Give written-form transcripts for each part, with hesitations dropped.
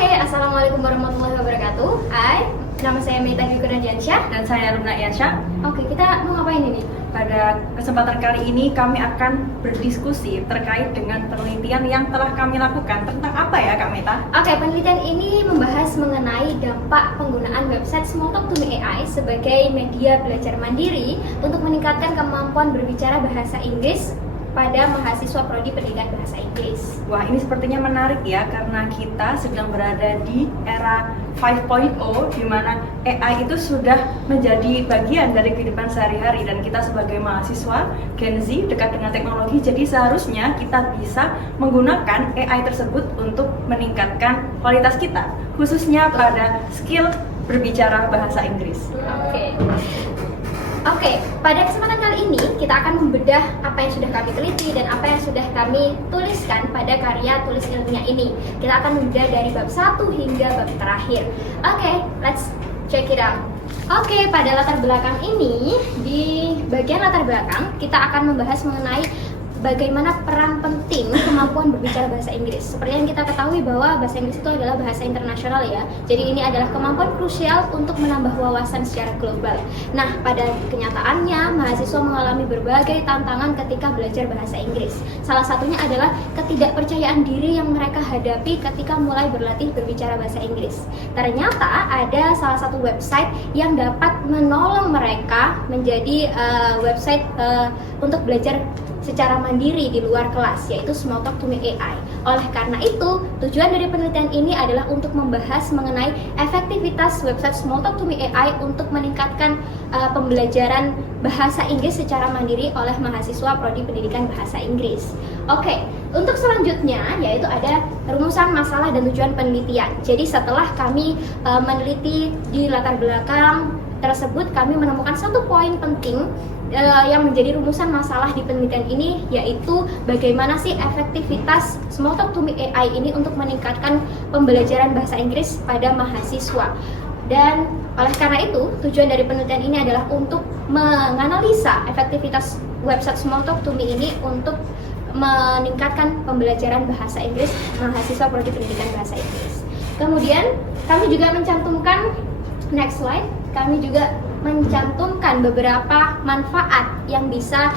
Oke, Assalamualaikum warahmatullahi wabarakatuh. Hai, nama saya Mita Dwi Kurniadiansyah. Dan saya Rumna Iyasyah. Oke, kita mau ngapain ini? Pada kesempatan kali ini kami akan berdiskusi terkait dengan penelitian yang telah kami lakukan. Tentang apa ya Kak Meta? Oke, penelitian ini membahas mengenai dampak penggunaan website Smalltalk2Me AI sebagai media belajar mandiri untuk meningkatkan kemampuan berbicara bahasa Inggris pada mahasiswa prodi pendidikan bahasa Inggris. Wah, ini sepertinya menarik ya, karena kita sedang berada di era 5.0 di mana AI itu sudah menjadi bagian dari kehidupan sehari-hari, dan kita sebagai mahasiswa Gen Z dekat dengan teknologi, jadi seharusnya kita bisa menggunakan AI tersebut untuk meningkatkan kualitas kita, khususnya pada skill berbicara bahasa Inggris. Oke, pada kesempatan kali ini kita akan membedah apa yang sudah kami teliti dan apa yang sudah kami tuliskan pada karya tulis ilmiah ini. Kita akan membedah dari bab 1 hingga bab terakhir. Oke, let's check it out. Oke, pada latar belakang ini, di bagian latar belakang kita akan membahas mengenai bagaimana peran penting kemampuan berbicara bahasa Inggris. Seperti yang kita ketahui bahwa bahasa Inggris itu adalah bahasa internasional ya. Jadi ini adalah kemampuan krusial untuk menambah wawasan secara global. Nah, pada kenyataannya mahasiswa mengalami berbagai tantangan ketika belajar bahasa Inggris. Salah satunya adalah ketidakpercayaan diri yang mereka hadapi ketika mulai berlatih berbicara bahasa Inggris. Ternyata ada salah satu website yang dapat menolong mereka menjadi website untuk belajar secara mandiri di luar kelas, yaitu Smalltalk2Me AI. Oleh karena itu, tujuan dari penelitian ini adalah untuk membahas mengenai efektivitas website Smalltalk2Me AI untuk meningkatkan pembelajaran bahasa Inggris secara mandiri oleh mahasiswa prodi pendidikan bahasa Inggris. Oke, untuk selanjutnya yaitu ada rumusan masalah dan tujuan penelitian. Jadi setelah kami meneliti di latar belakang tersebut, kami menemukan satu poin penting yang menjadi rumusan masalah di penelitian ini, yaitu bagaimana sih efektivitas Smalltalk2Me AI ini untuk meningkatkan pembelajaran bahasa Inggris pada mahasiswa. Dan oleh karena itu, tujuan dari penelitian ini adalah untuk menganalisa efektivitas website Smalltalk2Me ini untuk meningkatkan pembelajaran bahasa Inggris mahasiswa prodi pendidikan bahasa Inggris. Kemudian kami juga mencantumkan, next slide, kami juga mencantumkan beberapa manfaat yang bisa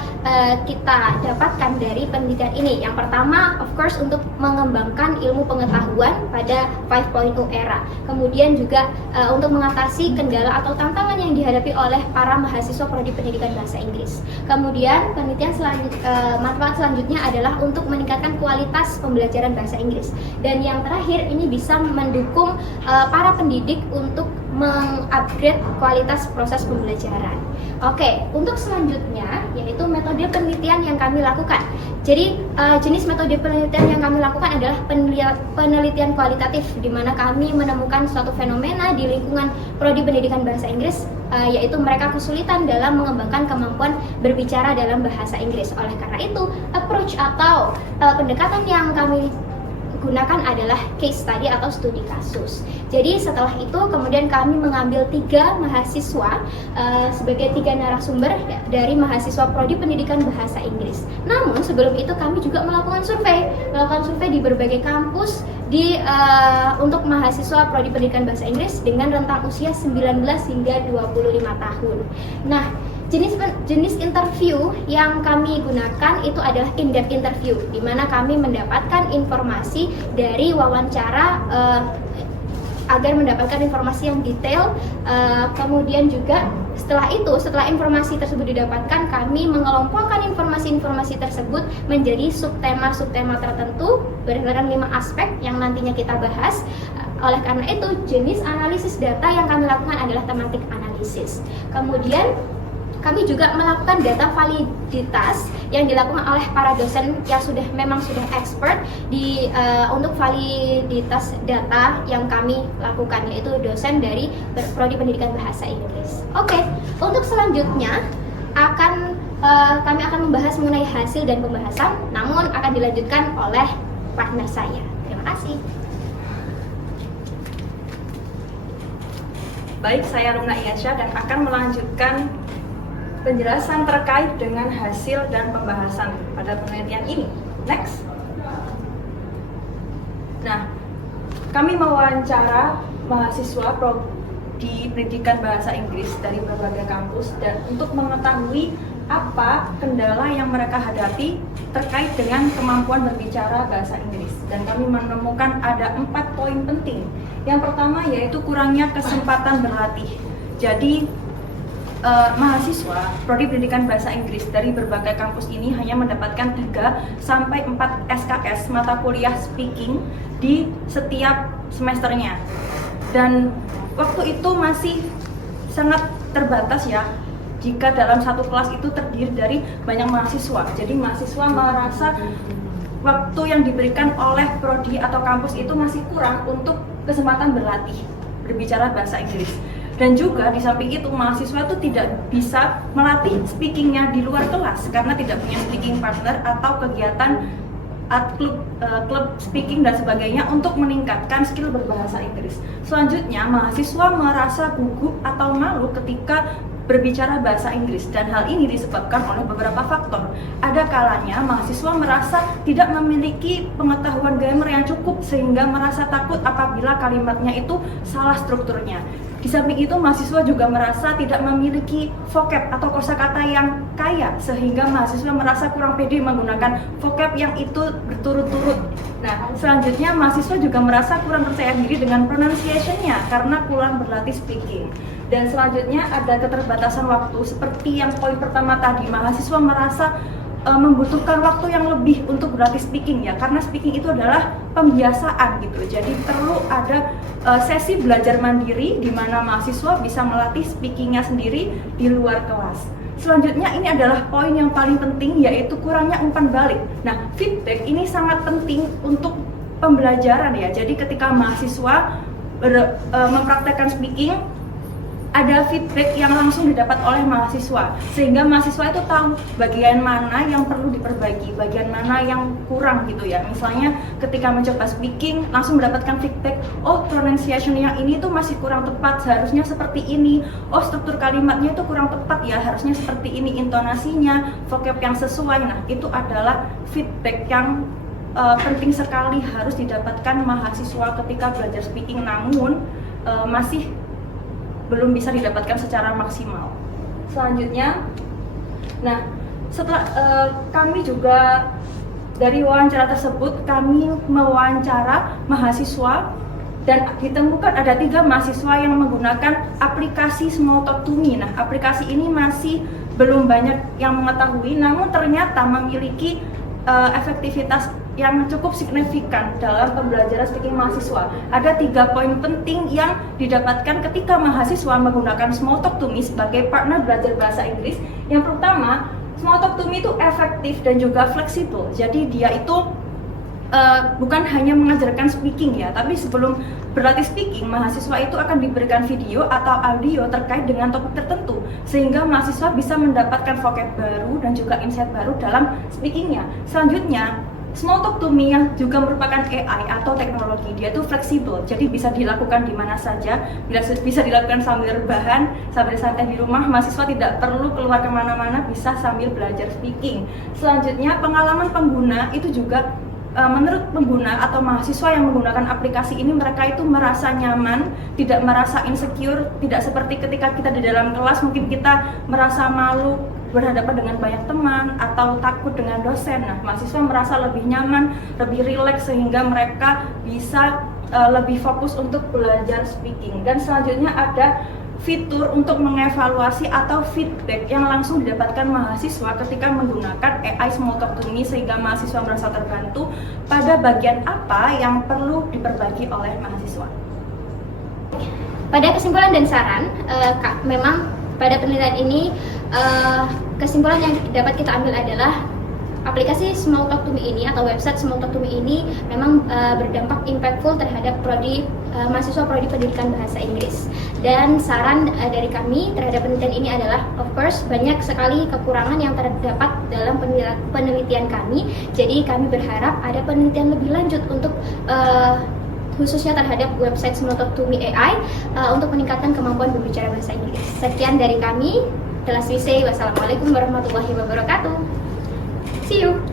kita dapatkan dari penelitian ini. Yang pertama, of course, untuk mengembangkan ilmu pengetahuan pada 5.0 era. Kemudian juga untuk mengatasi kendala atau tantangan yang dihadapi oleh para mahasiswa prodi pendidikan bahasa Inggris. Kemudian penelitian manfaat selanjutnya adalah untuk meningkatkan kualitas pembelajaran bahasa Inggris. Dan yang terakhir, ini bisa mendukung para pendidik untuk mengupgrade kualitas proses pembelajaran. Oke, untuk selanjutnya yaitu metode penelitian yang kami lakukan. Jadi jenis metode penelitian yang kami lakukan adalah penelitian kualitatif, di mana kami menemukan suatu fenomena di lingkungan prodi pendidikan bahasa Inggris, yaitu mereka kesulitan dalam mengembangkan kemampuan berbicara dalam bahasa Inggris. Oleh karena itu, approach atau pendekatan yang kami gunakan adalah case study atau studi kasus. Jadi setelah itu kemudian kami mengambil 3 mahasiswa sebagai 3 narasumber dari mahasiswa prodi pendidikan bahasa Inggris. Namun sebelum itu kami juga melakukan survei di berbagai kampus untuk mahasiswa prodi pendidikan bahasa Inggris dengan rentang usia 19 hingga 25 tahun. Nah, jenis interview yang kami gunakan itu adalah in-depth interview, di mana kami mendapatkan informasi dari wawancara agar mendapatkan informasi yang detail. Kemudian juga setelah informasi tersebut didapatkan, kami mengelompokkan informasi-informasi tersebut menjadi subtema tertentu berdasarkan 5 aspek yang nantinya kita bahas. Oleh karena itu, jenis analisis data yang kami lakukan adalah thematic analysis. Kemudian kami juga melakukan data validitas yang dilakukan oleh para dosen yang memang sudah expert untuk validitas data yang kami lakukan, yaitu dosen dari prodi pendidikan bahasa Inggris. Oke, untuk selanjutnya kami akan membahas mengenai hasil dan pembahasan, namun akan dilanjutkan oleh partner saya. Terima kasih. Baik, saya Rumna Iyasyah dan akan melanjutkan penjelasan terkait dengan hasil dan pembahasan pada penelitian ini. Next. Nah, kami mewawancara mahasiswa di pendidikan bahasa Inggris dari berbagai kampus dan untuk mengetahui apa kendala yang mereka hadapi terkait dengan kemampuan berbicara bahasa Inggris. Dan kami menemukan ada 4 poin penting. Yang pertama yaitu kurangnya kesempatan berlatih. Jadi mahasiswa prodi pendidikan bahasa Inggris dari berbagai kampus ini hanya mendapatkan 3 sampai 4 SKS mata kuliah speaking di setiap semesternya. Dan waktu itu masih sangat terbatas ya, jika dalam satu kelas itu terdiri dari banyak mahasiswa. Jadi mahasiswa merasa waktu yang diberikan oleh prodi atau kampus itu masih kurang untuk kesempatan berlatih berbicara bahasa Inggris. Dan juga di samping itu mahasiswa itu tidak bisa melatih speakingnya di luar kelas karena tidak punya speaking partner atau kegiatan klub speaking dan sebagainya untuk meningkatkan skill berbahasa Inggris. Selanjutnya, mahasiswa merasa gugup atau malu ketika berbicara bahasa Inggris dan hal ini disebabkan oleh beberapa faktor. Ada kalanya mahasiswa merasa tidak memiliki pengetahuan grammar yang cukup sehingga merasa takut apabila kalimatnya itu salah strukturnya. Di samping itu mahasiswa juga merasa tidak memiliki vocab atau kosakata yang kaya sehingga mahasiswa merasa kurang pede menggunakan vocab yang itu berturut-turut. Nah, selanjutnya mahasiswa juga merasa kurang percaya diri dengan pronunciation-nya karena kurang berlatih speaking. Dan selanjutnya ada keterbatasan waktu seperti yang poin pertama tadi, mahasiswa merasa membutuhkan waktu yang lebih untuk berlatih speaking ya, karena speaking itu adalah pembiasaan gitu. Jadi perlu ada sesi belajar mandiri di mana mahasiswa bisa melatih speakingnya sendiri di luar kelas. Selanjutnya ini adalah poin yang paling penting yaitu kurangnya umpan balik. Nah, feedback ini sangat penting untuk pembelajaran ya. Jadi ketika mahasiswa mempraktekkan speaking, ada feedback yang langsung didapat oleh mahasiswa sehingga mahasiswa itu tahu bagian mana yang perlu diperbaiki, bagian mana yang kurang gitu ya. Misalnya ketika mencoba speaking langsung mendapatkan feedback, oh pronunciation yang ini tuh masih kurang tepat, seharusnya seperti ini. Oh struktur kalimatnya itu kurang tepat ya, harusnya seperti ini intonasinya, vocab yang sesuai. Nah, itu adalah feedback yang penting sekali harus didapatkan mahasiswa ketika belajar speaking, namun masih belum bisa didapatkan secara maksimal. Selanjutnya, nah setelah kami juga dari wawancara tersebut kami mewawancara mahasiswa dan ditemukan ada 3 mahasiswa yang menggunakan aplikasi Smalltalk2Me. Nah, aplikasi ini masih belum banyak yang mengetahui, namun ternyata memiliki efektivitas yang cukup signifikan dalam pembelajaran speaking mahasiswa. Ada 3 poin penting yang didapatkan ketika mahasiswa menggunakan Smalltalk2Me sebagai partner belajar bahasa Inggris. Yang pertama, Smalltalk2Me itu efektif dan juga fleksibel. Jadi dia itu bukan hanya mengajarkan speaking ya, tapi sebelum berlatih speaking, mahasiswa itu akan diberikan video atau audio terkait dengan topik tertentu sehingga mahasiswa bisa mendapatkan vocab baru dan juga insight baru dalam speakingnya. Selanjutnya, Smalltalk2Me yang juga merupakan AI atau teknologi, dia itu fleksibel, jadi bisa dilakukan di mana saja, bisa dilakukan sambil rebahan, sambil santai di rumah, mahasiswa tidak perlu keluar kemana-mana, bisa sambil belajar speaking. Selanjutnya, pengalaman pengguna itu juga menurut pengguna atau mahasiswa yang menggunakan aplikasi ini, mereka itu merasa nyaman, tidak merasa insecure, tidak seperti ketika kita di dalam kelas mungkin kita merasa malu berhadapan dengan banyak teman atau takut dengan dosen. Nah, mahasiswa merasa lebih nyaman, lebih rileks sehingga mereka bisa lebih fokus untuk belajar speaking. Dan selanjutnya ada fitur untuk mengevaluasi atau feedback yang langsung didapatkan mahasiswa ketika menggunakan AI Smalltalk2Me sehingga mahasiswa merasa terbantu pada bagian apa yang perlu diperbaiki oleh mahasiswa. Pada kesimpulan dan saran, memang pada penelitian ini kesimpulan yang dapat kita ambil adalah aplikasi Smalltalk2Me ini atau website Smalltalk2Me ini memang berdampak impactful terhadap mahasiswa prodi pendidikan bahasa Inggris. Dan saran dari kami terhadap penelitian ini adalah, of course, banyak sekali kekurangan yang terdapat dalam penelitian kami. Jadi kami berharap ada penelitian lebih lanjut untuk khususnya terhadap website Smalltalk2Me AI untuk meningkatkan kemampuan berbicara bahasa Inggris. Sekian dari kami. Wassalamualaikum warahmatullahi wabarakatuh. See you.